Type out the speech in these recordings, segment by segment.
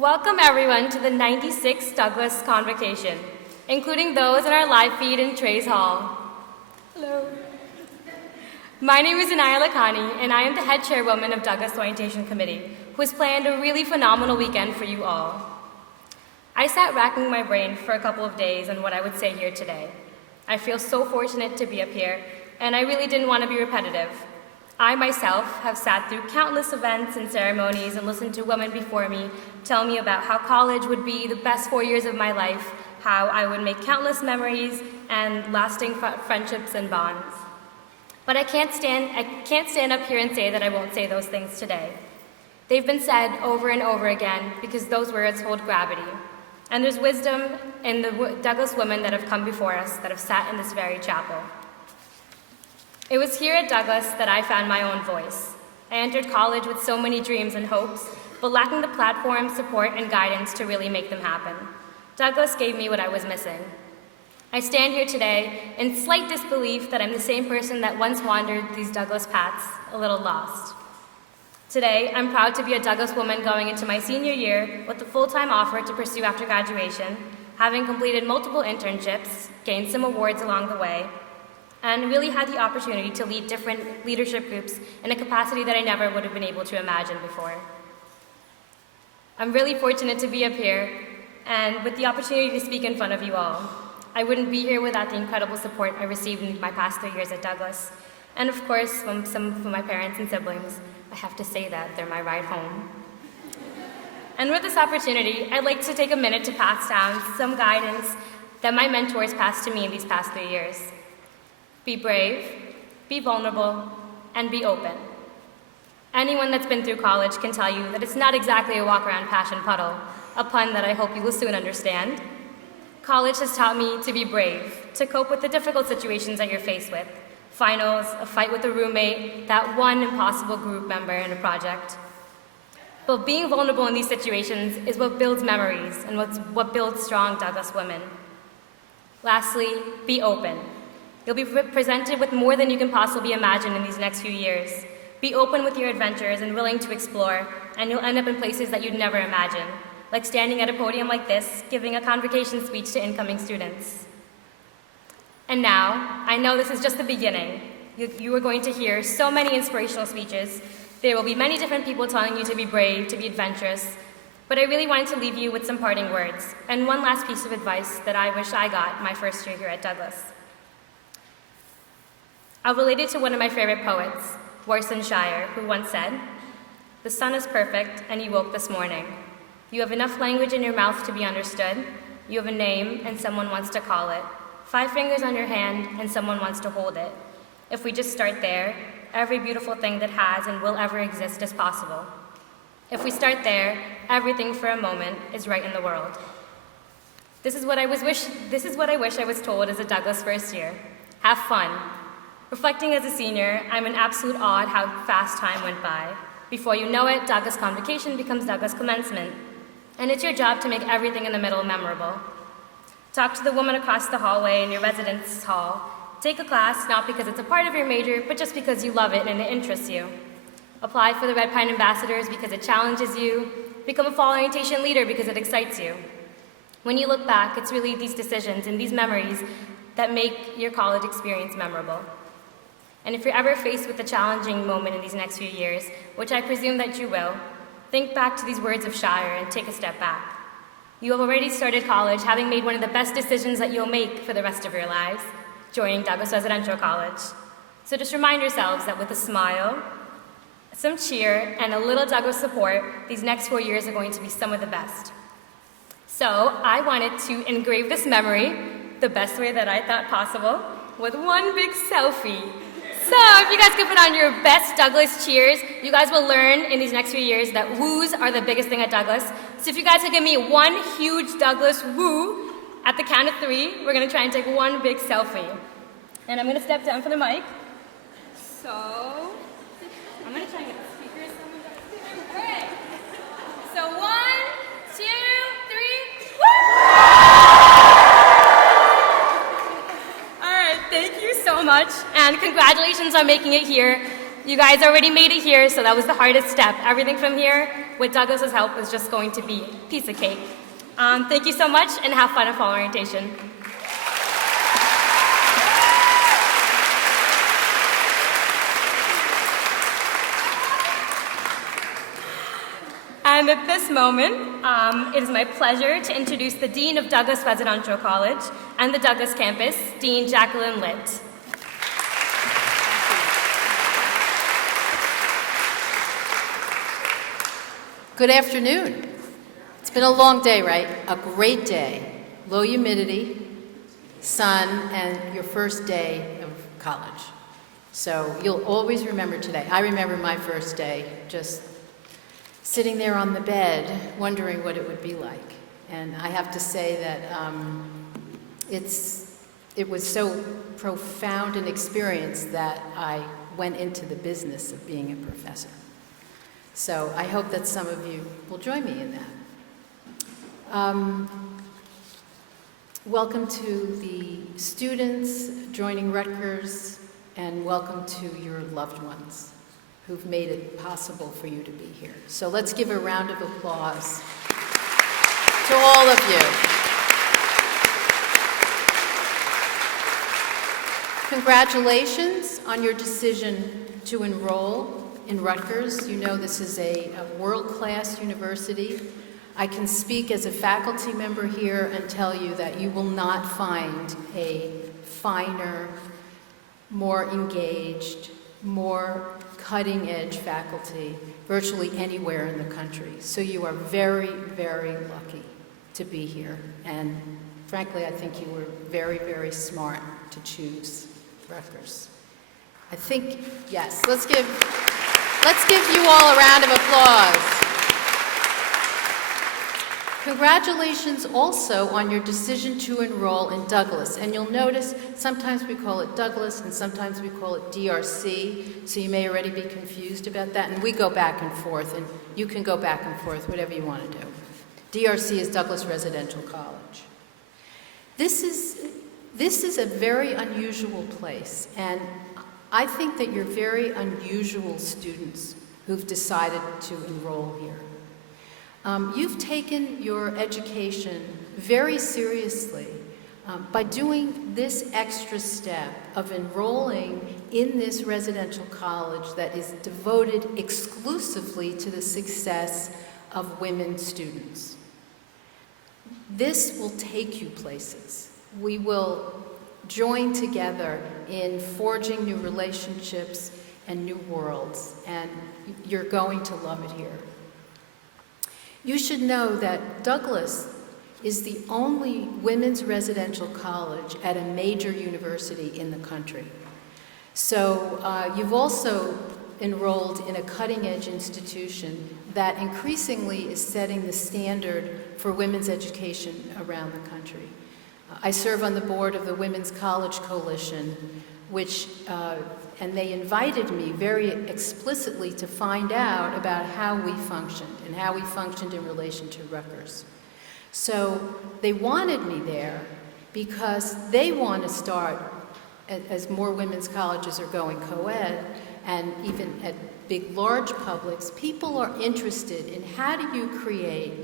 Welcome everyone to the 96th Douglas Convocation, including those in our live feed in Trey's Hall. Hello. My name is Inayah Lakhani, and I am the head chairwoman of Douglas Orientation Committee, who has planned a really phenomenal weekend for you all. I sat racking my brain for a couple of days on what I would say here today. I feel so fortunate to be up here, and I really didn't want to be repetitive. I myself have sat through countless events and ceremonies and listened to women before me tell me about how college would be the best 4 years of my life, how I would make countless memories and lasting friendships and bonds. But I can't stand up here and say that I won't say those things today. They've been said over and over again because those words hold gravity. And there's wisdom in the Douglas women that have come before us that have sat in this very chapel. It was here at Douglas that I found my own voice. I entered college with so many dreams and hopes, but lacking the platform, support, and guidance to really make them happen. Douglas gave me what I was missing. I stand here today in slight disbelief that I'm the same person that once wandered these Douglas paths, a little lost. Today, I'm proud to be a Douglas woman going into my senior year with a full-time offer to pursue after graduation, having completed multiple internships, gained some awards along the way, and really had the opportunity to lead different leadership groups in a capacity that I never would have been able to imagine before. I'm really fortunate to be up here and with the opportunity to speak in front of you all. I wouldn't be here without the incredible support I received in my past 3 years at Douglas, and of course from my parents and siblings. I have to say that, they're my ride home. And with this opportunity, I'd like to take a minute to pass down some guidance that my mentors passed to me in these past 3 years. Be brave, be vulnerable, and be open. Anyone that's been through college can tell you that it's not exactly a walk-around passion puddle, a pun that I hope you will soon understand. College has taught me to be brave, to cope with the difficult situations that you're faced with. Finals, a fight with a roommate, that one impossible group member in a project. But being vulnerable in these situations is what builds memories and what builds strong Douglas women. Lastly, be open. You'll be presented with more than you can possibly imagine in these next few years. Be open with your adventures and willing to explore, and you'll end up in places that you'd never imagine, like standing at a podium like this, giving a convocation speech to incoming students. And now, I know this is just the beginning. You are going to hear so many inspirational speeches. There will be many different people telling you to be brave, to be adventurous, but I really wanted to leave you with some parting words, and one last piece of advice that I wish I got my first year here at Douglas. I'll relate it to one of my favorite poets, Warson Shire, who once said, "The sun is perfect, and you woke this morning. You have enough language in your mouth to be understood. You have a name, and someone wants to call it. 5 fingers on your hand, and someone wants to hold it. If we just start there, every beautiful thing that has and will ever exist is possible. If we start there, everything for a moment is right in the world." This is what I wish I was told as a Douglas first year. Have fun. Reflecting as a senior, I'm in absolute awe at how fast time went by. Before you know it, Douglas Convocation becomes Douglas Commencement, and it's your job to make everything in the middle memorable. Talk to the woman across the hallway in your residence hall. Take a class not because it's a part of your major, but just because you love it and it interests you. Apply for the Red Pine Ambassadors because it challenges you. Become a fall orientation leader because it excites you. When you look back, it's really these decisions and these memories that make your college experience memorable. And if you're ever faced with a challenging moment in these next few years, which I presume that you will, think back to these words of Shire and take a step back. You have already started college having made one of the best decisions that you'll make for the rest of your lives, joining Douglas Residential College. So just remind yourselves that with a smile, some cheer, and a little Douglas support, these next 4 years are going to be some of the best. So I wanted to engrave this memory the best way that I thought possible with one big selfie. So if you guys could put on your best Douglas cheers, you guys will learn in these next few years that woos are the biggest thing at Douglas. So if you guys could give me one huge Douglas woo at the count of 3, we're going to try and take one big selfie. And I'm going to step down for the mic. So I'm going to try and get the speakers. All right. So 1, 2, 3, woo! Thank you so much, and congratulations on making it here. You guys already made it here, so that was the hardest step. Everything from here, with Douglas's help, is just going to be a piece of cake. Thank you so much, and have fun at fall orientation. And at this moment, it is my pleasure to introduce the Dean of Douglas Residential College and the Douglas campus, Dean Jacquelyn Litt. Good afternoon. It's been a long day, right? A great day. low humidity, sun, and your first day of college. So you'll always remember today. I remember my first day, just sitting there on the bed, wondering what it would be like. And I have to say that it was so profound an experience that I went into the business of being a professor. So I hope that some of you will join me in that. Welcome to the students joining Rutgers, and welcome to your loved ones who've made it possible for you to be here. So let's give a round of applause to all of you. Congratulations on your decision to enroll in Rutgers. You know this is a world-class university. I can speak as a faculty member here and tell you that you will not find a finer, more engaged, more cutting-edge faculty virtually anywhere in the country. So you are very, very lucky to be here. And frankly, I think you were very, very smart to choose Rutgers. I think, yes, let's give you all a round of applause. Congratulations also on your decision to enroll in Douglas. And you'll notice sometimes we call it Douglas and sometimes we call it DRC, so you may already be confused about that. And we go back and forth, and you can go back and forth, whatever you want to do. DRC is Douglas Residential College. This is a very unusual place, and I think that you're very unusual students who've decided to enroll here. You've taken your education very seriously by doing this extra step of enrolling in this residential college that is devoted exclusively to the success of women students. This will take you places. We will join together in forging new relationships and new worlds, and you're going to love it here. You should know that Douglas is the only women's residential college at a major university in the country. So you've also enrolled in a cutting-edge institution that increasingly is setting the standard for women's education around the country. I serve on the board of the Women's College Coalition, and they invited me very explicitly to find out about how we functioned and how we functioned in relation to Rutgers. So they wanted me there because they want to start, as more women's colleges are going co-ed, and even at big, large publics, people are interested in how do you create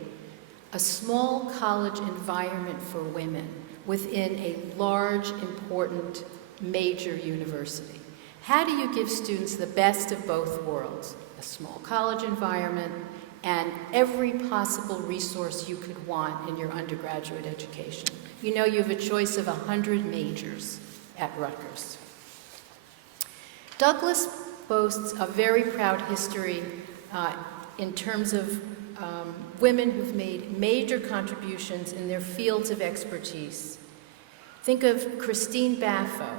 a small college environment for women within a large, important, major university. How do you give students the best of both worlds? A small college environment and every possible resource you could want in your undergraduate education. You know you have a choice of 100 majors at Rutgers. Douglas boasts a very proud history in terms of women who've made major contributions in their fields of expertise. Think of Christine Baffo,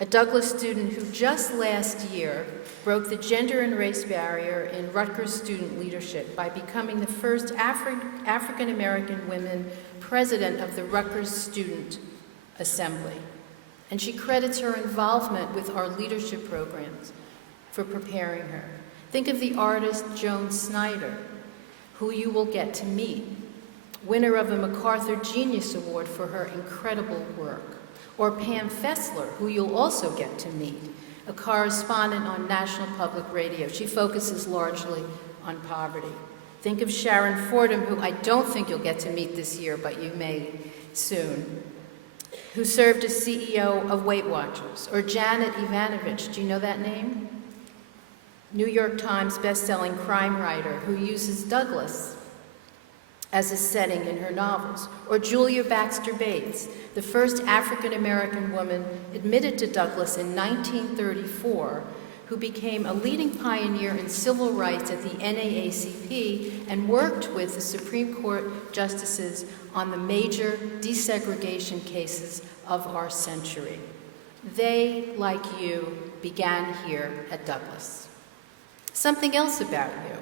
a Douglas student who just last year broke the gender and race barrier in Rutgers student leadership by becoming the first African-American woman president of the Rutgers Student Assembly. And she credits her involvement with our leadership programs for preparing her. Think of the artist Joan Snyder, who you will get to meet, winner of a MacArthur Genius Award for her incredible work. Or Pam Fessler, who you'll also get to meet, a correspondent on National Public Radio. She focuses largely on poverty. Think of Sharon Fordham, who I don't think you'll get to meet this year, but you may soon, who served as CEO of Weight Watchers. Or Janet Ivanovich, do you know that name? New York Times bestselling crime writer who uses Douglas as a setting in her novels. Or Julia Baxter Bates, the first African-American woman admitted to Douglas in 1934, who became a leading pioneer in civil rights at the NAACP and worked with the Supreme Court justices on the major desegregation cases of our century. They, like you, began here at Douglas. Something else about you.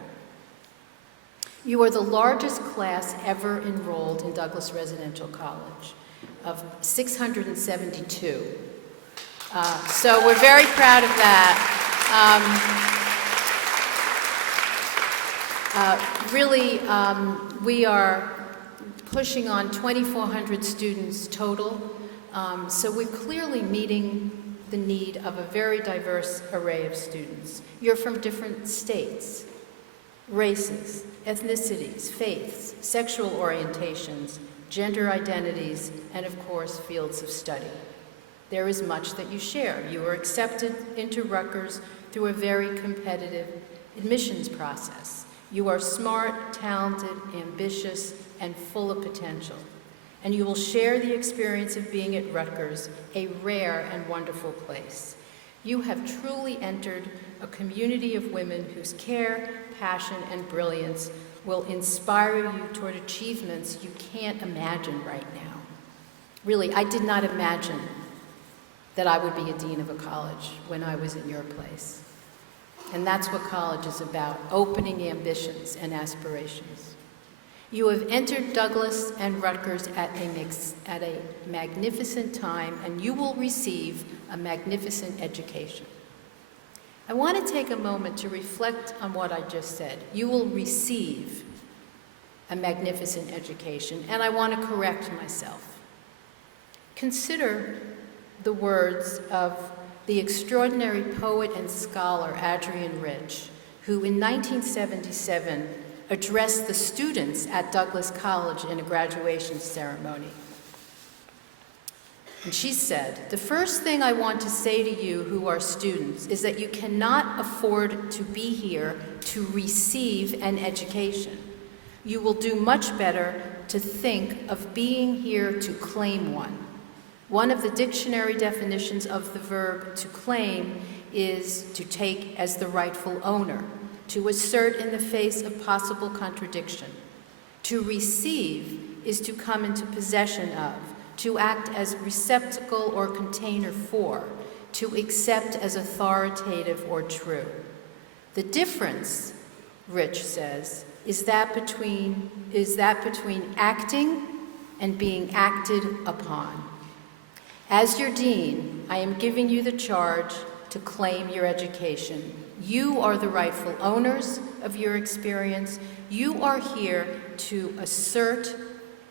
You are the largest class ever enrolled in Douglas Residential College, of 672. So we're very proud of that. We are pushing on 2,400 students total, so we're clearly meeting the need of a very diverse array of students. You're from different states, races, ethnicities, faiths, sexual orientations, gender identities, and of course, fields of study. There is much that you share. You were accepted into Rutgers through a very competitive admissions process. You are smart, talented, ambitious, and full of potential. And you will share the experience of being at Rutgers, a rare and wonderful place. You have truly entered a community of women whose care, passion, and brilliance will inspire you toward achievements you can't imagine right now. Really, I did not imagine that I would be a dean of a college when I was in your place. And that's what college is about, opening ambitions and aspirations. You have entered Douglas and Rutgers at a magnificent time, and you will receive a magnificent education. I want to take a moment to reflect on what I just said. You will receive a magnificent education, and I want to correct myself. Consider the words of the extraordinary poet and scholar Adrienne Rich, who in 1977 addressed the students at Douglas College in a graduation ceremony. And she said, "The first thing I want to say to you who are students is that you cannot afford to be here to receive an education. You will do much better to think of being here to claim one. One of the dictionary definitions of the verb to claim is to take as the rightful owner, to assert in the face of possible contradiction. To receive is to come into possession of, to act as receptacle or container for, to accept as authoritative or true. The difference," Rich says, is that between acting and being acted upon. As your dean, I am giving you the charge to claim your education. You are the rightful owners of your experience. You are here to assert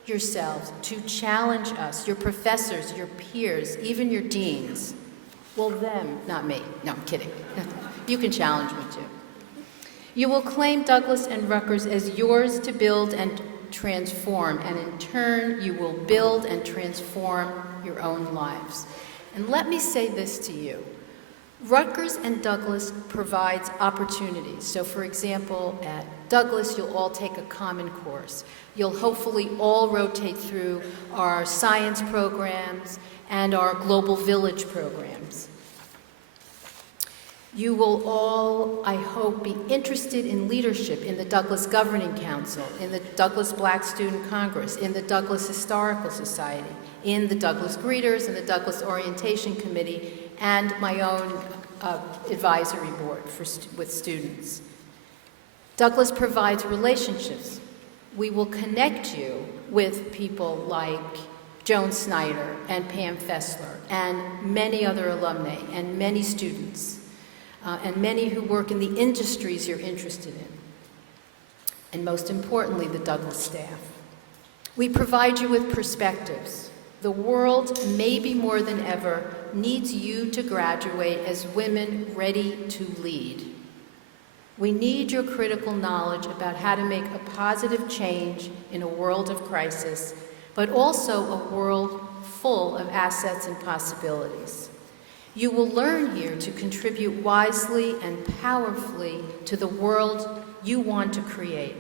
yourselves, to challenge us, your professors, your peers, even your deans. Well, them, not me. No, I'm kidding. You can challenge me too. You will claim Douglas and Rutgers as yours to build and transform, and in turn, you will build and transform your own lives. And let me say this to you. Rutgers and Douglas provides opportunities. So for example, at Douglas, you'll all take a common course. You'll hopefully all rotate through our science programs and our Global Village programs. You will all, I hope, be interested in leadership in the Douglas Governing Council, in the Douglas Black Student Congress, in the Douglas Historical Society, in the Douglas Greeters, and the Douglas Orientation Committee, and my own advisory board with students. Douglas provides relationships. We will connect you with people like Joan Snyder and Pam Fessler and many other alumni and many students and many who work in the industries you're interested in. And most importantly, the Douglas staff. We provide you with perspectives. The world, maybe more than ever, needs you to graduate as women ready to lead. We need your critical knowledge about how to make a positive change in a world of crisis, but also a world full of assets and possibilities. You will learn here to contribute wisely and powerfully to the world you want to create.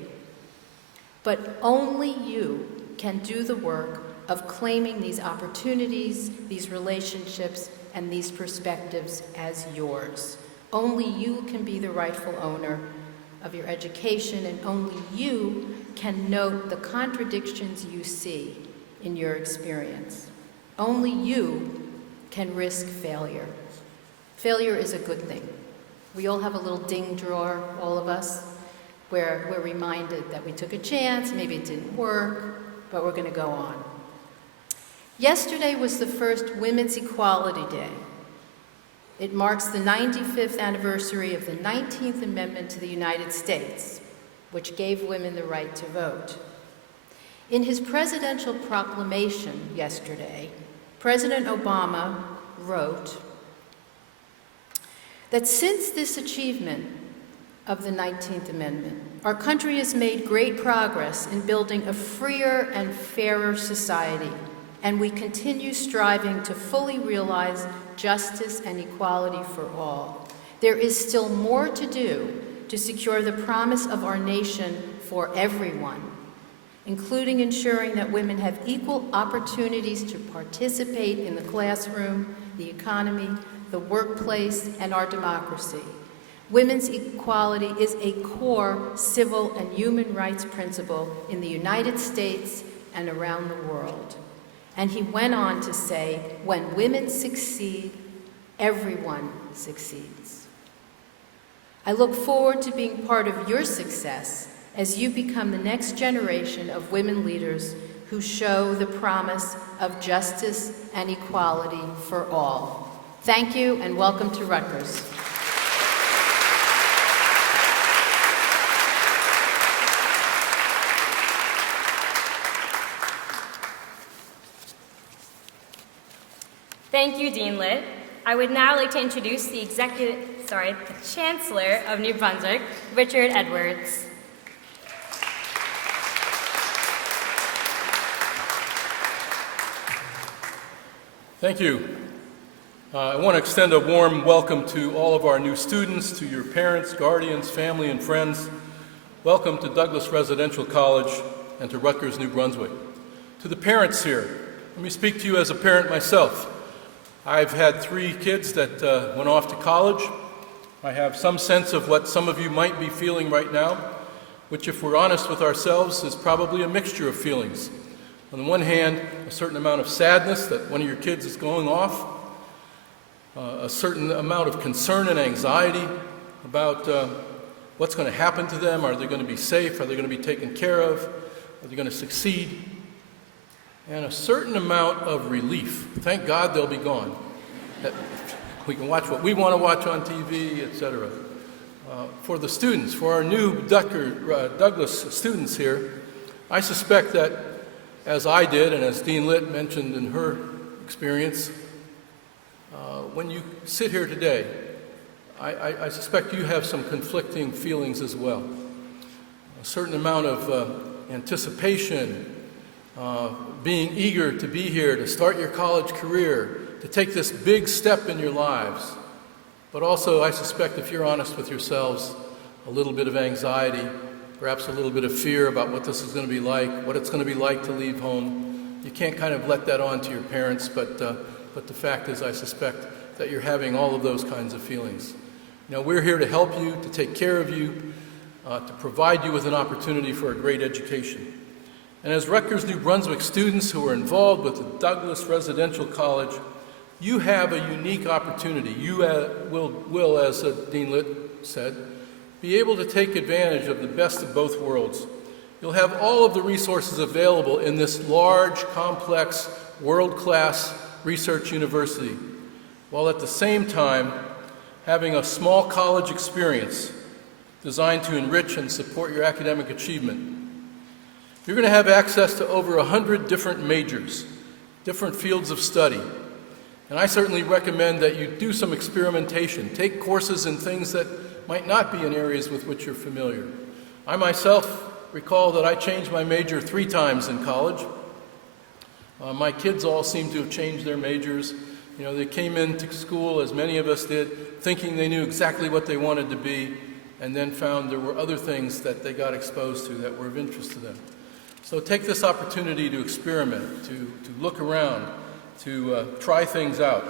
But only you can do the work of claiming these opportunities, these relationships, and these perspectives as yours. Only you can be the rightful owner of your education, and only you can note the contradictions you see in your experience. Only you can risk failure. Failure is a good thing. We all have a little ding drawer, all of us, where we're reminded that we took a chance, maybe it didn't work, but we're going to go on. Yesterday was the first Women's Equality Day. It marks the 95th anniversary of the 19th Amendment to the United States, which gave women the right to vote. In his presidential proclamation yesterday, President Obama wrote that since this achievement of the 19th Amendment, our country has made great progress in building a freer and fairer society, and we continue striving to fully realize justice and equality for all. There is still more to do to secure the promise of our nation for everyone, including ensuring that women have equal opportunities to participate in the classroom, the economy, the workplace, and our democracy. Women's equality is a core civil and human rights principle in the United States and around the world. And he went on to say, when women succeed, everyone succeeds. I look forward to being part of your success as you become the next generation of women leaders who show the promise of justice and equality for all. Thank you, and welcome to Rutgers. Thank you, Dean Litt. I would now like to introduce the Chancellor of New Brunswick, Richard Edwards. Thank you. I want to extend a warm welcome to all of our new students, to your parents, guardians, family, and friends. Welcome to Douglas Residential College and to Rutgers, New Brunswick. To the parents here, let me speak to you as a parent myself. I've had 3 kids that went off to college. I have some sense of what some of you might be feeling right now, which, if we're honest with ourselves, is probably a mixture of feelings. On the one hand, a certain amount of sadness that one of your kids is going off, a certain amount of concern and anxiety about what's going to happen to them. Are they going to be safe? Are they going to be taken care of? Are they going to succeed? And a certain amount of relief. Thank God they'll be gone. That we can watch what we want to watch on TV, etc. For the students, for our new Douglas students here, I suspect that, as I did, and as Dean Litt mentioned in her experience, when you sit here today, I suspect you have some conflicting feelings as well. A certain amount of anticipation, being eager to be here, to start your college career, to take this big step in your lives. But also, I suspect, if you're honest with yourselves, a little bit of anxiety, perhaps a little bit of fear about what this is going to be like, what it's going to be like to leave home. You can't kind of let that on to your parents, but the fact is, I suspect that you're having all of those kinds of feelings. You know, we're here to help you, to take care of you, to provide you with an opportunity for a great education. And as Rutgers New Brunswick students who are involved with the Douglas Residential College, you have a unique opportunity. You will, as Dean Litt said, be able to take advantage of the best of both worlds. You'll have all of the resources available in this large, complex, world-class research university, while at the same time having a small college experience designed to enrich and support your academic achievement. You're going to have access to over 100 different majors, different fields of study. And I certainly recommend that you do some experimentation, take courses in things that might not be in areas with which you're familiar. I myself recall that I changed my major 3 times in college. My kids all seem to have changed their majors. You know, they came into school, as many of us did, thinking they knew exactly what they wanted to be, and then found there were other things that they got exposed to that were of interest to them. So take this opportunity to experiment, to look around, to try things out.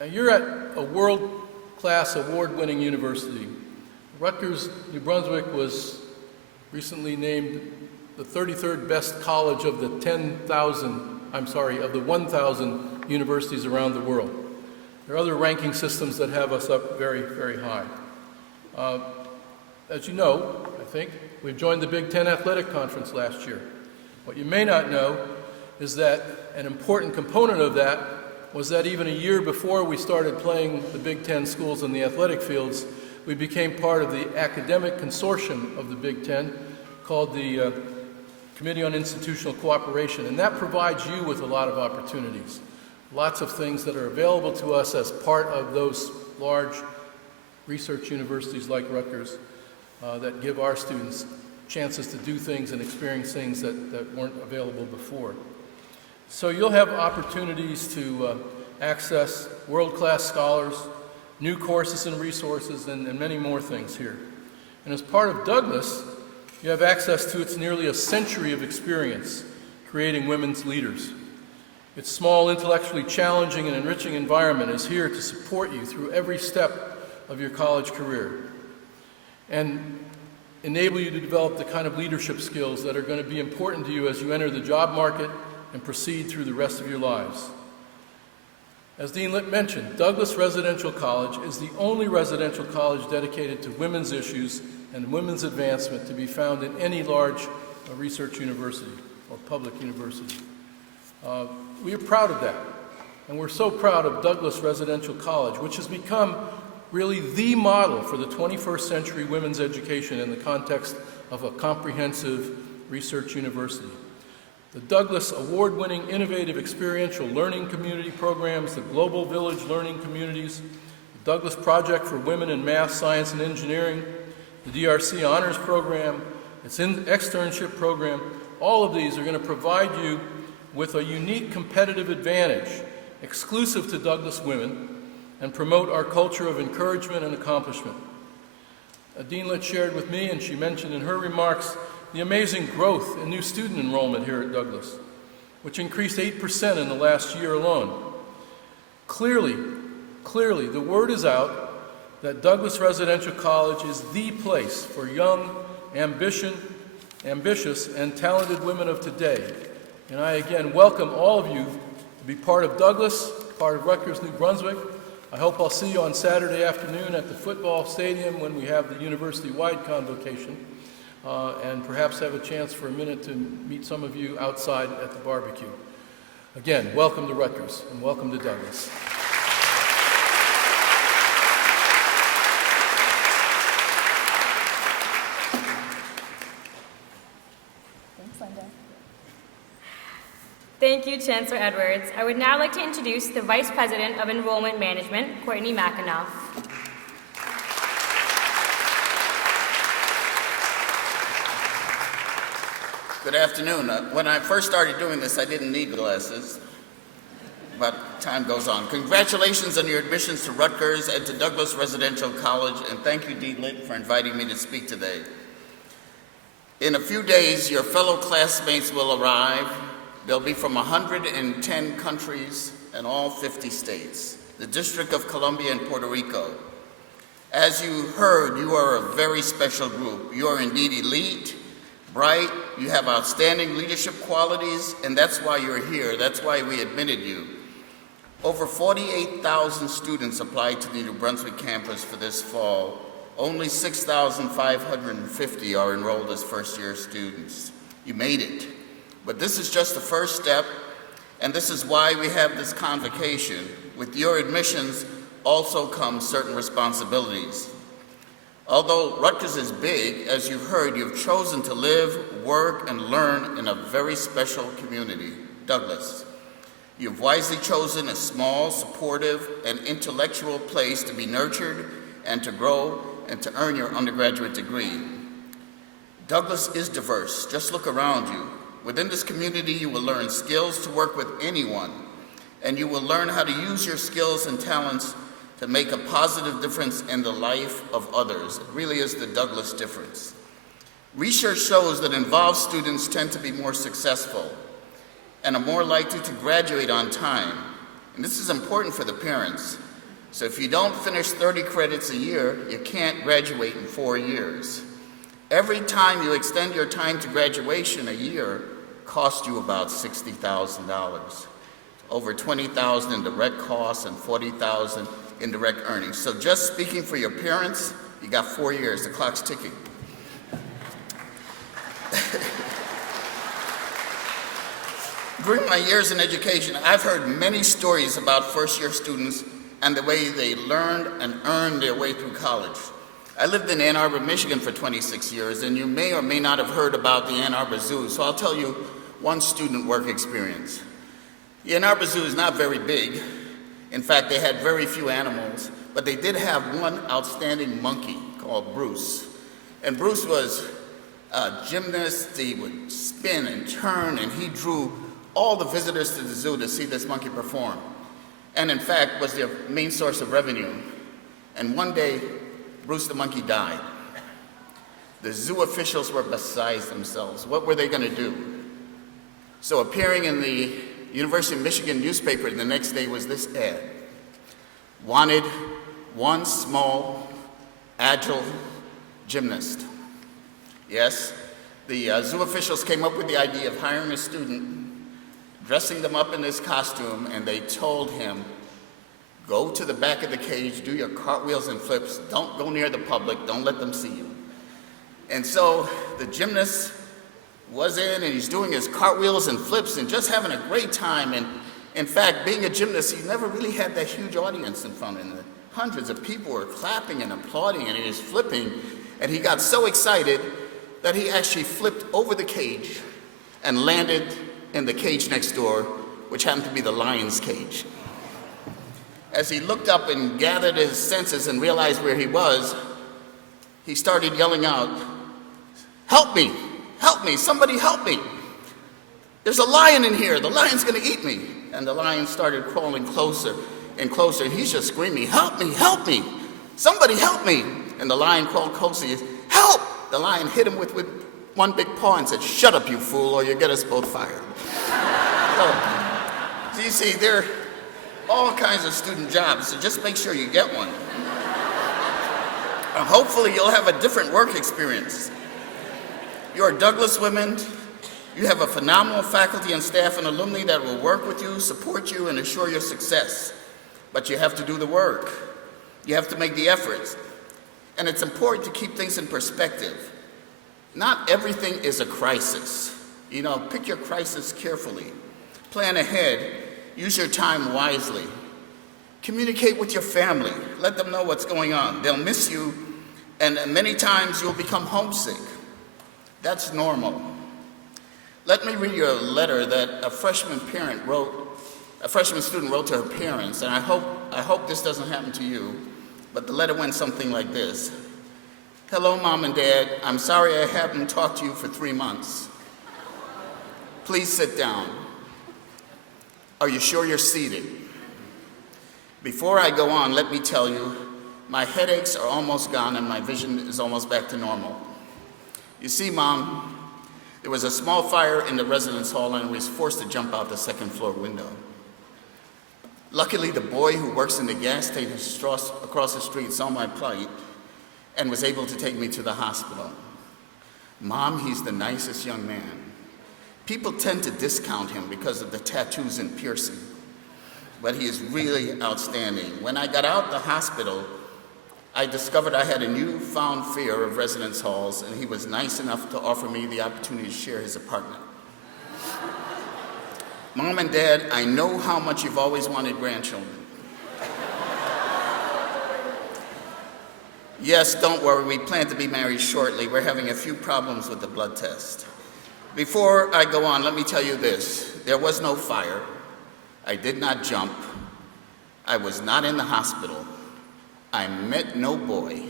Now, you're at a world-class award-winning university. Rutgers, New Brunswick was recently named the 33rd best college of the 1,000 universities around the world. There are other ranking systems that have us up very, very high. As you know, I think, we've joined the Big Ten Athletic Conference last year. What you may not know is that an important component of that was that even a year before we started playing the Big Ten schools in the athletic fields, we became part of the academic consortium of the Big Ten called the Committee on Institutional Cooperation, and that provides you with a lot of opportunities. Lots of things that are available to us as part of those large research universities like Rutgers that give our students chances to do things and experience things that weren't available before. So you'll have opportunities to access world-class scholars, new courses and resources, and many more things here. And as part of Douglas, you have access to its nearly a century of experience creating women's leaders. Its small, intellectually challenging and enriching environment is here to support you through every step of your college career and enable you to develop the kind of leadership skills that are going to be important to you as you enter the job market and proceed through the rest of your lives. As Dean Litt mentioned, Douglas Residential College is the only residential college dedicated to women's issues and women's advancement to be found in any large research university or public university. We are proud of that, and we're so proud of Douglas Residential College, which has become really the model for the 21st century women's education in the context of a comprehensive research university. The Douglas award-winning innovative experiential learning community programs, the Global Village Learning Communities, the Douglas Project for Women in Math, Science, and Engineering, the DRC Honors Program, its externship program, all of these are going to provide you with a unique competitive advantage exclusive to Douglas women and promote our culture of encouragement and accomplishment. Dean Litt shared with me, and she mentioned in her remarks, the amazing growth in new student enrollment here at Douglas, which increased 8% in the last year alone. Clearly, the word is out that Douglas Residential College is the place for young, ambitious, and talented women of today. And I again welcome all of you to be part of Douglas, part of Rutgers, New Brunswick. I hope I'll see you on Saturday afternoon at the football stadium when we have the university-wide convocation, and perhaps have a chance for a minute to meet some of you outside at the barbecue. Again, welcome to Rutgers, and welcome to Douglas. Thanks, Linda. Thank you, Chancellor Edwards. I would now like to introduce the Vice President of Enrollment Management, Courtney McAnuff. Good afternoon. When I first started doing this, I didn't need glasses, but time goes on. Congratulations on your admissions to Rutgers and to Douglas Residential College, and thank you, Dean Litt, for inviting me to speak today. In a few days, your fellow classmates will arrive. They'll be from 110 countries and all 50 states, the District of Columbia and Puerto Rico. As you heard, you are a very special group. You are indeed elite, bright, you have outstanding leadership qualities, and that's why you're here. That's why we admitted you. Over 48,000 students applied to the New Brunswick campus for this fall. Only 6,550 are enrolled as first-year students. You made it. But this is just the first step, and this is why we have this convocation. With your admissions also comes certain responsibilities. Although Rutgers is big, as you've heard, you've chosen to live, work, and learn in a very special community, Douglas. You've wisely chosen a small, supportive, and intellectual place to be nurtured and to grow and to earn your undergraduate degree. Douglas is diverse. Just look around you. Within this community, you will learn skills to work with anyone, and you will learn how to use your skills and talents to make a positive difference in the life of others. It really is the Douglas difference. Research shows that involved students tend to be more successful and are more likely to graduate on time. And this is important for the parents. So if you don't finish 30 credits a year, you can't graduate in 4 years. Every time you extend your time to graduation a year costs you about $60,000. Over $20,000 in direct costs and $40,000 in direct earnings. So just speaking for your parents, you got 4 years, the clock's ticking. During my years in education, I've heard many stories about first-year students and the way they learned and earned their way through college. I lived in Ann Arbor, Michigan for 26 years, and you may or may not have heard about the Ann Arbor Zoo, so I'll tell you one student work experience. The Ann Arbor Zoo is not very big. In fact, they had very few animals, but they did have one outstanding monkey called Bruce. And Bruce was a gymnast. He would spin and turn, and he drew all the visitors to the zoo to see this monkey perform. And in fact, was their main source of revenue. And one day, Bruce the monkey died. The zoo officials were beside themselves. What were they going to do? So appearing in the University of Michigan newspaper the next day was this ad. Wanted one small, agile gymnast. Yes, the zoo officials came up with the idea of hiring a student, dressing them up in this costume, and they told him, go to the back of the cage, do your cartwheels and flips, don't go near the public, don't let them see you. And so the gymnast was in, and he's doing his cartwheels and flips and just having a great time. And in fact, being a gymnast, he never really had that huge audience in front of him. Hundreds of people were clapping and applauding, and he was flipping, and he got so excited that he actually flipped over the cage and landed in the cage next door, which happened to be the lion's cage. As he looked up and gathered his senses and realized where he was, he started yelling out, "Help me, help me, somebody help me. There's a lion in here, the lion's gonna eat me." And the lion started crawling closer and closer, and he's just screaming, "Help me, help me, somebody help me." And the lion crawled closer, he said, "Help!" The lion hit him with one big paw and said, "Shut up, you fool, or you'll get us both fired." So you see, there are all kinds of student jobs, so just make sure you get one. Hopefully you'll have a different work experience. You're Douglas women. You have a phenomenal faculty and staff and alumni that will work with you, support you, and ensure your success. But you have to do the work. You have to make the efforts. And it's important to keep things in perspective. Not everything is a crisis. You know, pick your crisis carefully. Plan ahead. Use your time wisely. Communicate with your family. Let them know what's going on. They'll miss you, and many times you'll become homesick. That's normal. Let me read you a letter that a freshman student wrote to her parents, and I hope this doesn't happen to you, but the letter went something like this. "Hello, Mom and Dad. I'm sorry I haven't talked to you for 3 months. Please sit down. Are you sure you're seated? Before I go on, let me tell you, my headaches are almost gone and my vision is almost back to normal. You see, Mom, there was a small fire in the residence hall and we was forced to jump out the second floor window. Luckily, the boy who works in the gas station across the street saw my plight and was able to take me to the hospital. Mom, he's the nicest young man. People tend to discount him because of the tattoos and piercing, but he is really outstanding. When I got out the hospital, I discovered I had a newfound fear of residence halls, and he was nice enough to offer me the opportunity to share his apartment. Mom and Dad, I know how much you've always wanted grandchildren. Yes, don't worry, we plan to be married shortly. We're having a few problems with the blood test. Before I go on, let me tell you this. There was no fire. I did not jump. I was not in the hospital. I met no boy.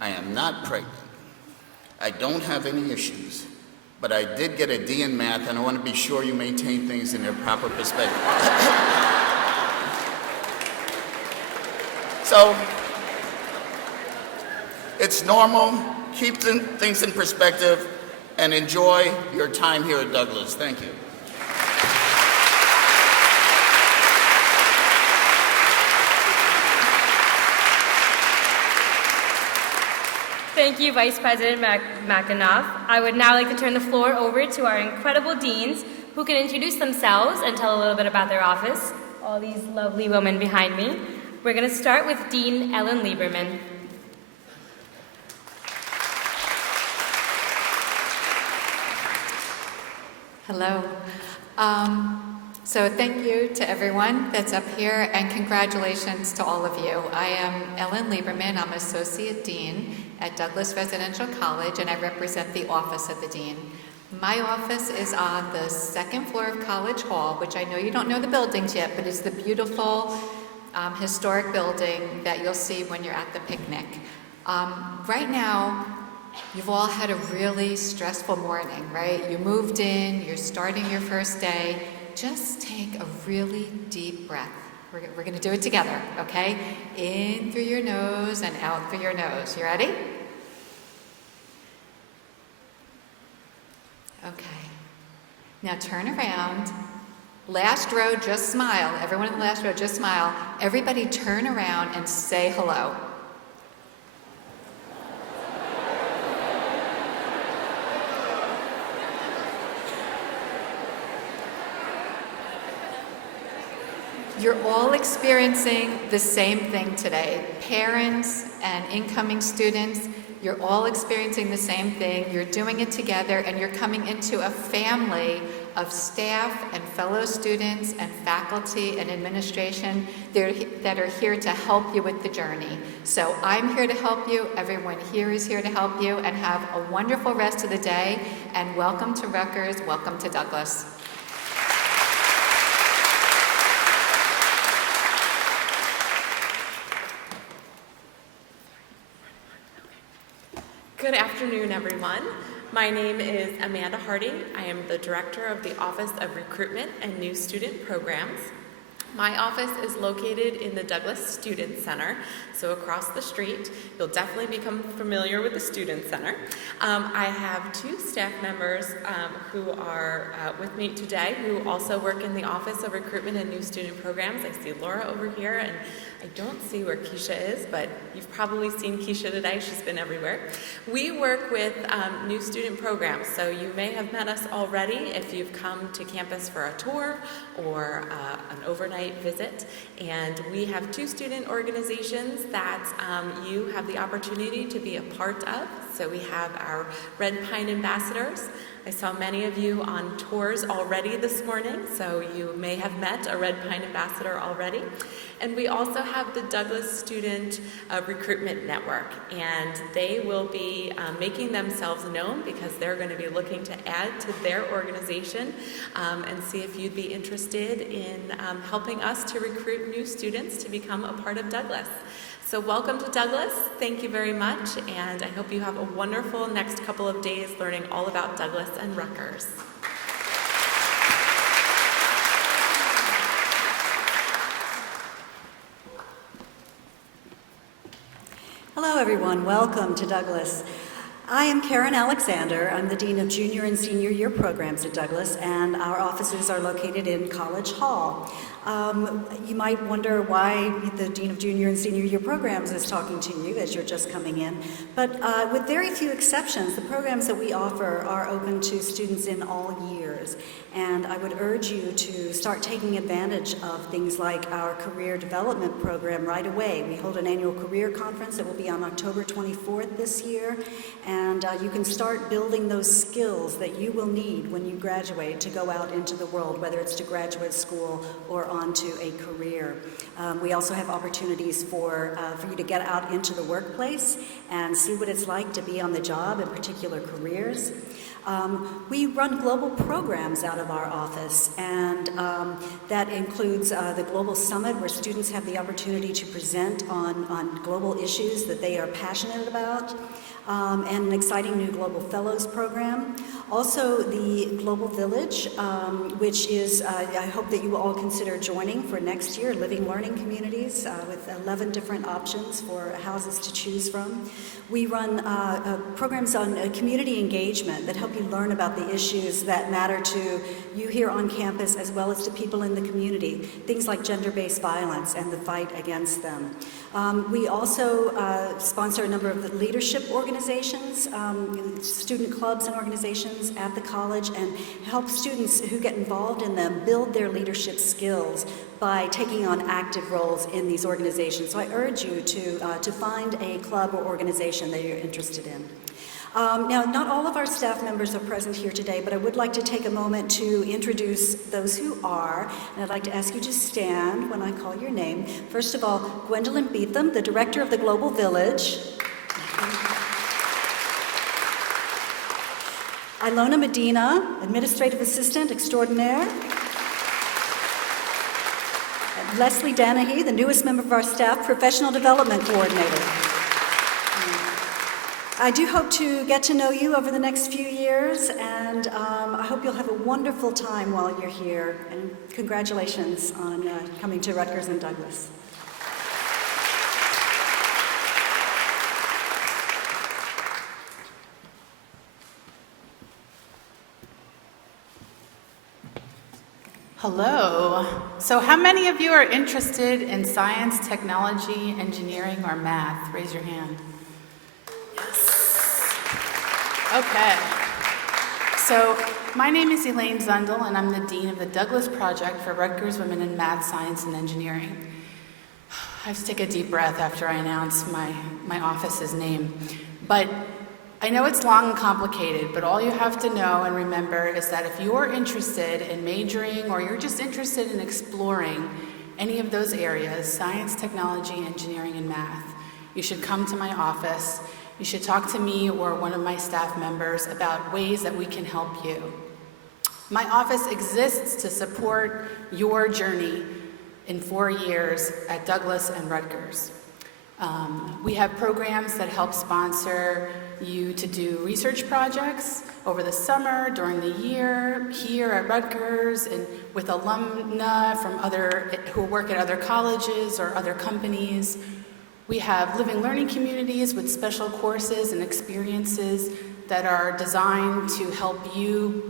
I am not pregnant. I don't have any issues. But I did get a D in math, and I want to be sure you maintain things in their proper perspective. So, it's normal. Keep things in perspective and enjoy your time here at Douglas. Thank you. Thank you, Vice President McAnuff. I would now like to turn the floor over to our incredible deans who can introduce themselves and tell a little bit about their office. All these lovely women behind me. We're going to start with Dean Ellen Lieberman. Hello. So thank you to everyone that's up here, and congratulations to all of you. I am Ellen Lieberman. I'm Associate Dean at Douglas Residential College, and I represent the Office of the Dean. My office is on the second floor of College Hall, which I know you don't know the buildings yet, but it's the beautiful historic building that you'll see when you're at the picnic. Right now, you've all had a really stressful morning, right? You moved in, you're starting your first day. Just take a really deep breath. We're going to do it together, okay? In through your nose and out through your nose. You ready? Okay. Now turn around. Last row, just smile. Everyone in the last row, just smile. Everybody turn around and say hello. You're all experiencing the same thing today. Parents and incoming students, you're all experiencing the same thing. You're doing it together, and you're coming into a family of staff and fellow students and faculty and administration that are here to help you with the journey. So I'm here to help you. Everyone here is here to help you, and have a wonderful rest of the day. And welcome to Rutgers. Welcome to Douglas. Good afternoon, everyone. My name is Amanda Hardy. I am the Director of the Office of Recruitment and New Student Programs. My office is located in the Douglas Student Center, so across the street. You'll definitely become familiar with the Student Center. I have two staff members who are with me today who also work in the Office of Recruitment and New Student Programs. I see Laura over here, and I don't see where Keisha is, but you've probably seen Keisha today. She's been everywhere. We work with new student programs, so you may have met us already if you've come to campus for a tour or an overnight visit. And we have two student organizations that you have the opportunity to be a part of. So we have our Red Pine Ambassadors. I saw many of you on tours already this morning, so you may have met a Red Pine Ambassador already. And we also have the Douglas Student Recruitment Network, and they will be making themselves known because they're going to be looking to add to their organization and see if you'd be interested in helping us to recruit new students to become a part of Douglas. So welcome to Douglas. Thank you very much, and I hope you have a wonderful next couple of days learning all about Douglas and Rutgers. Hello, everyone. Welcome to Douglas. I am Karen Alexander. I'm the Dean of Junior and Senior Year Programs at Douglas, and our offices are located in College Hall. You might wonder why the Dean of Junior and Senior Year Programs is talking to you as you're just coming in. But with very few exceptions, the programs that we offer are open to students in all years. And I would urge you to start taking advantage of things like our career development program right away. We hold an annual career conference that will be on October 24th this year. And you can start building those skills that you will need when you graduate to go out into the world, whether it's to graduate school or onto a career. We also have opportunities for you to get out into the workplace and see what it's like to be on the job in particular careers. We run global programs out of our office, and that includes the Global Summit, where students have the opportunity to present on global issues that they are passionate about, and an exciting new Global Fellows program. Also, the Global Village, which is, I hope that you will all consider joining for next year, Living Learning Communities with 11 different options for houses to choose from. We run programs on community engagement that help you learn about the issues that matter to you here on campus as well as to people in the community, things like gender-based violence and the fight against them. We also sponsor a number of the leadership organizations organizations, student clubs and organizations at the college, and help students who get involved in them build their leadership skills by taking on active roles in these organizations. So I urge you to find a club or organization that you're interested in. Now, not all of our staff members are present here today, but I would like to take a moment to introduce those who are, and I'd like to ask you to stand when I call your name. First of all, Gwendolyn Beetham, the Director of the Global Village. Ilona Medina, Administrative Assistant Extraordinaire. And Leslie Danahy, the newest member of our staff, Professional Development Coordinator. I do hope to get to know you over the next few years, and I hope you'll have a wonderful time while you're here. And congratulations on coming to Rutgers and Douglas. Hello. So how many of you are interested in science, technology, engineering, or math? Raise your hand. Okay. So my name is Elaine Zundel, and I'm the Dean of the Douglas Project for Rutgers Women in Math, Science, and Engineering. I have to take a deep breath after I announce my office's name. But I know it's long and complicated, but all you have to know and remember is that if you're interested in majoring or you're just interested in exploring any of those areas, science, technology, engineering, and math, you should come to my office. You should talk to me or one of my staff members about ways that we can help you. My office exists to support your journey in 4 years at Douglas and Rutgers. We have programs that help sponsor you to do research projects over the summer, during the year, here at Rutgers, and with alumni from who work at other colleges or other companies. We have living learning communities with special courses and experiences that are designed to help you,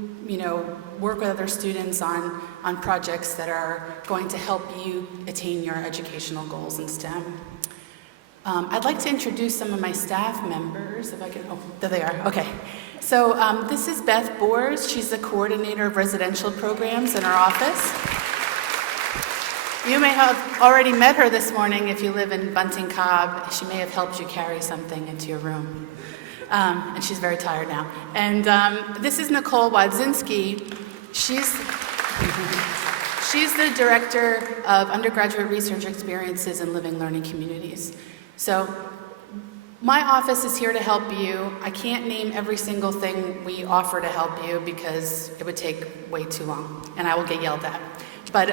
work with other students on projects that are going to help you attain your educational goals in STEM. I'd like to introduce some of my staff members, if I can, there they are, okay. So this is Beth Boers. She's the coordinator of residential programs in our office. You may have already met her this morning if you live in Bunting Cobb. She may have helped you carry something into your room. And she's very tired now. And this is Nicole Wadzinski. She's the director of undergraduate research experiences in living learning communities. So my office is here to help you. I can't name every single thing we offer to help you because it would take way too long, and I will get yelled at. But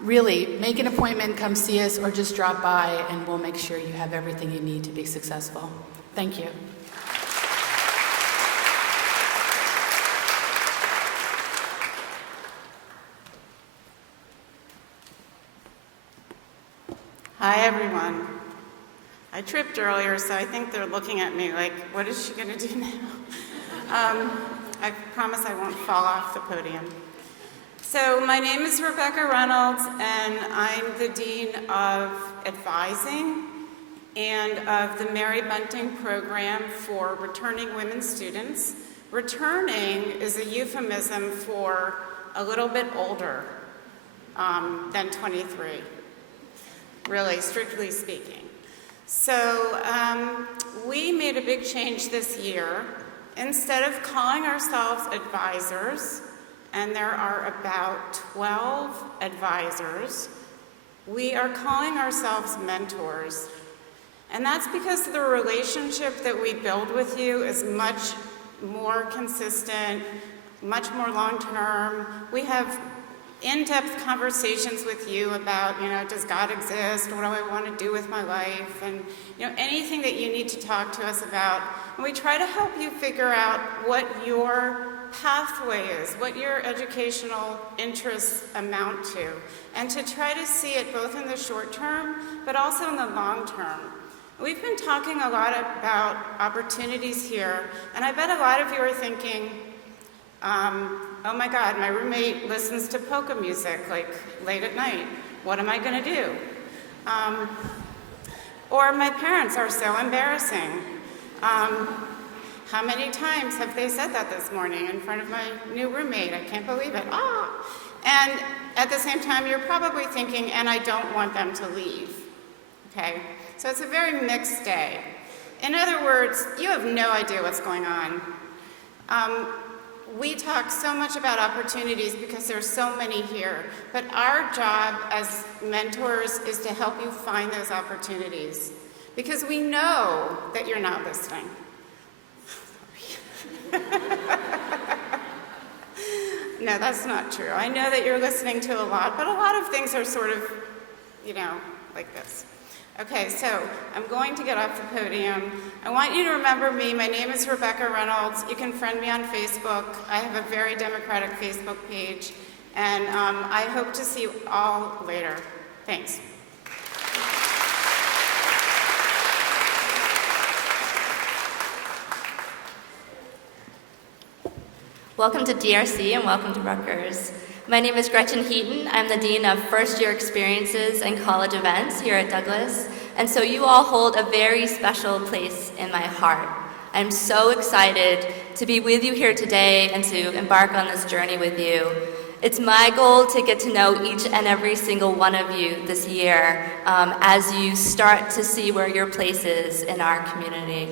really, make an appointment, come see us, or just drop by, and we'll make sure you have everything you need to be successful. Thank you. Hi, everyone. I tripped earlier, so I think they're looking at me like, what is she going to do now? I promise I won't fall off the podium. So my name is Rebecca Reynolds, and I'm the Dean of Advising and of the Mary Bunting Program for Returning Women Students. Returning is a euphemism for a little bit older than 23, really, strictly speaking. So we made a big change this year. Instead of calling ourselves advisors, and there are about 12 advisors, we are calling ourselves mentors. And that's because the relationship that we build with you is much more consistent, much more long-term. We have in-depth conversations with you about, does God exist? What do I want to do with my life? And, anything that you need to talk to us about. And we try to help you figure out what your pathway is, what your educational interests amount to, and to try to see it both in the short term, but also in the long term. We've been talking a lot about opportunities here, and I bet a lot of you are thinking, oh my God, my roommate listens to polka music like late at night. What am I going to do? Or my parents are so embarrassing. How many times have they said that this morning in front of my new roommate? I can't believe it. And at the same time, you're probably thinking, and I don't want them to leave, okay? So it's a very mixed day. In other words, you have no idea what's going on. We talk so much about opportunities because there's so many here, but our job as mentors is to help you find those opportunities because we know that you're not listening. No, that's not true. I know that you're listening to a lot, but a lot of things are sort of, like this. Okay, so I'm going to get off the podium. I want you to remember me. My name is Rebecca Reynolds. You can friend me on Facebook. I have a very democratic Facebook page, and I hope to see you all later. Thanks. Welcome to DRC and welcome to Rutgers. My name is Gretchen Heaton. I'm the Dean of First Year Experiences and College Events here at Douglas, and so you all hold a very special place in my heart. I'm so excited to be with you here today and to embark on this journey with you. It's my goal to get to know each and every single one of you this year as you start to see where your place is in our community.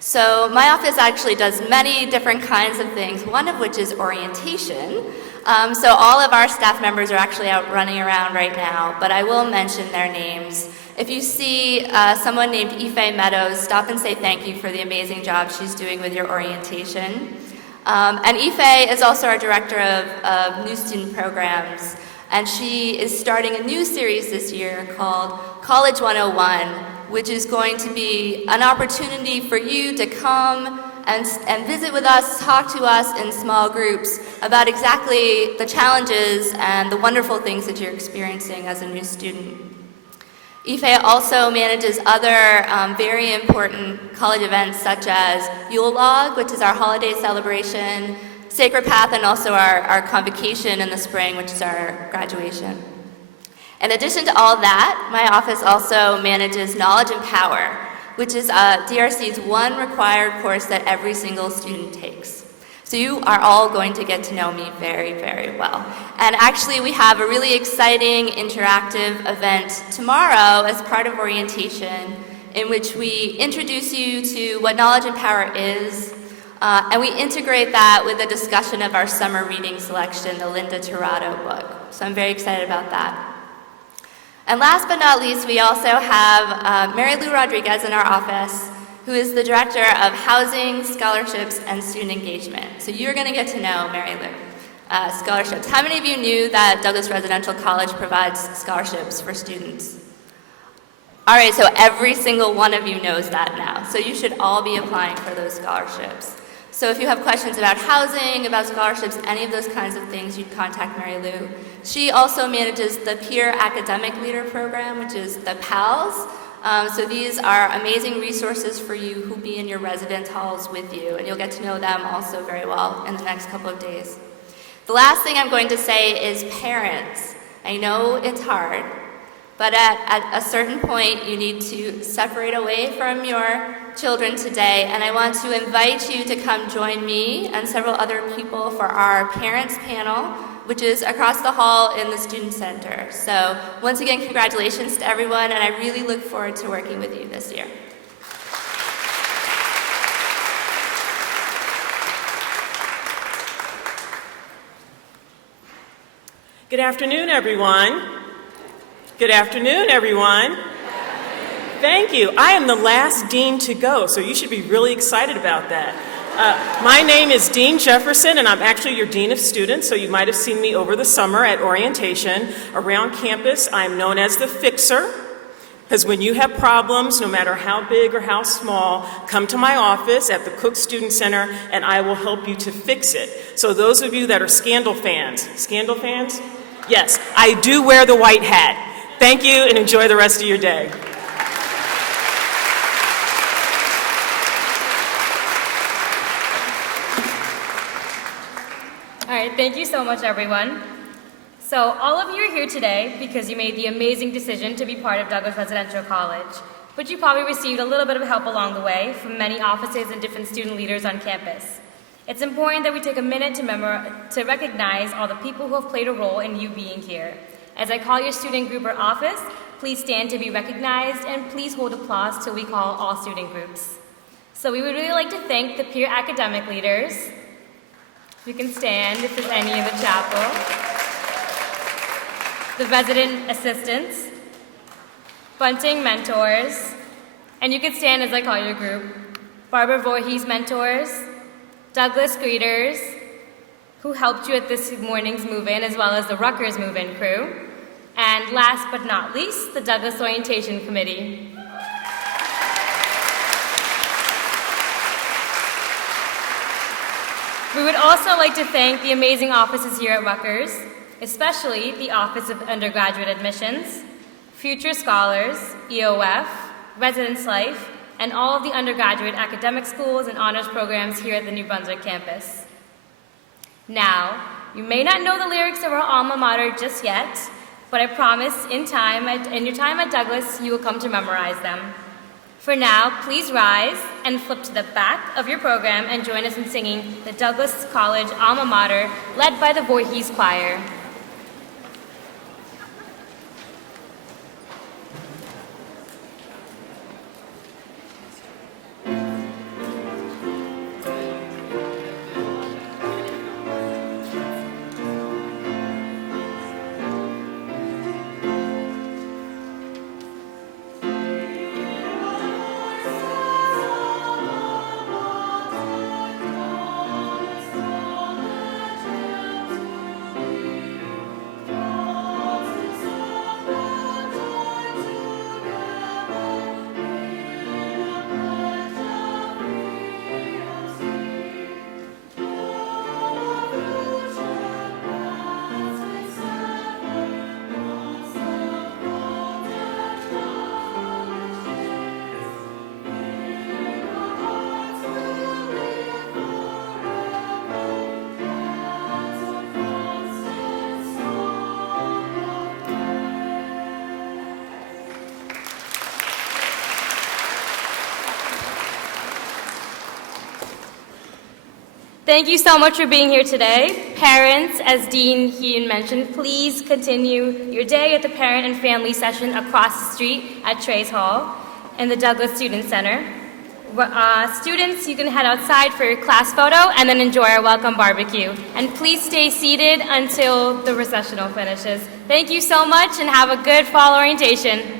So my office actually does many different kinds of things, one of which is orientation. So all of our staff members are actually out running around right now, but I will mention their names. If you see someone named Ife Meadows, stop and say thank you for the amazing job she's doing with your orientation. And Ife is also our director of new student programs, and she is starting a new series this year called College 101, which is going to be an opportunity for you to come and visit with us, talk to us in small groups about exactly the challenges and the wonderful things that you're experiencing as a new student. Ife also manages other very important college events such as Yule Log, which is our holiday celebration, Sacred Path, and also our Convocation in the spring, which is our graduation. In addition to all that, my office also manages Knowledge and Power, which is DRC's one required course that every single student takes. So you are all going to get to know me very, very well. And actually, we have a really exciting interactive event tomorrow as part of orientation in which we introduce you to what Knowledge and Power is, and we integrate that with a discussion of our summer reading selection, the Linda Tirado book. So I'm very excited about that. And last but not least, we also have Mary Lou Rodriguez in our office, who is the Director of Housing, Scholarships, and Student Engagement. So you're going to get to know Mary Lou. Scholarships. How many of you knew that Douglas Residential College provides scholarships for students? All right, so every single one of you knows that now. So you should all be applying for those scholarships. So if you have questions about housing, about scholarships, any of those kinds of things, you'd contact Mary Lou. She also manages the Peer Academic Leader Program, which is the PALS. So these are amazing resources for you who'll be in your residence halls with you, and you'll get to know them also very well in the next couple of days. The last thing I'm going to say is parents. I know it's hard, but at a certain point, you need to separate away from your children today, and I want to invite you to come join me and several other people for our parents panel, which is across the hall in the Student Center. So once again, congratulations to everyone, and I really look forward to working with you this year. Good afternoon, everyone. Good afternoon, everyone. Thank you. I am the last dean to go, so you should be really excited about that. My name is Dean Jefferson, and I'm actually your Dean of Students, so you might have seen me over the summer at orientation. Around campus, I'm known as the Fixer, because when you have problems, no matter how big or how small, come to my office at the Cook Student Center, and I will help you to fix it. So those of you that are Scandal fans, yes, I do wear the white hat. Thank you, and enjoy the rest of your day. All right, thank you so much, everyone. So all of you are here today because you made the amazing decision to be part of Douglas Residential College. but you probably received a little bit of help along the way from many offices and different student leaders on campus. It's important that we take a minute to recognize all the people who have played a role in you being here. As I call your student group or office, please stand to be recognized, and please hold applause till we call all student groups. So we would really like to thank the peer academic leaders. You can stand if there's any in the chapel. The resident assistants, bunting mentors, and you can stand as I call your group. Barbara Voorhees mentors, Douglas greeters, who helped you at this morning's move-in, as well as the Rutgers move-in crew. And last but not least, the Douglas Orientation Committee. We would also like to thank the amazing offices here at Rutgers, especially the Office of Undergraduate Admissions, Future Scholars, EOF, Residence Life, and all of the undergraduate academic schools and honors programs here at the New Brunswick campus. Now, you may not know the lyrics of our alma mater just yet, but I promise in your time at Douglas, you will come to memorize them. For now, please rise and flip to the back of your program and join us in singing the Douglas College alma mater, led by the Voorhees Choir. Thank you so much for being here today. Parents, as Dean Heaton mentioned, please continue your day at the parent and family session across the street at Trey's Hall in the Douglas Student Center. Students, you can head outside for your class photo and then enjoy our welcome barbecue. And please stay seated until the recessional finishes. Thank you so much and have a good fall orientation.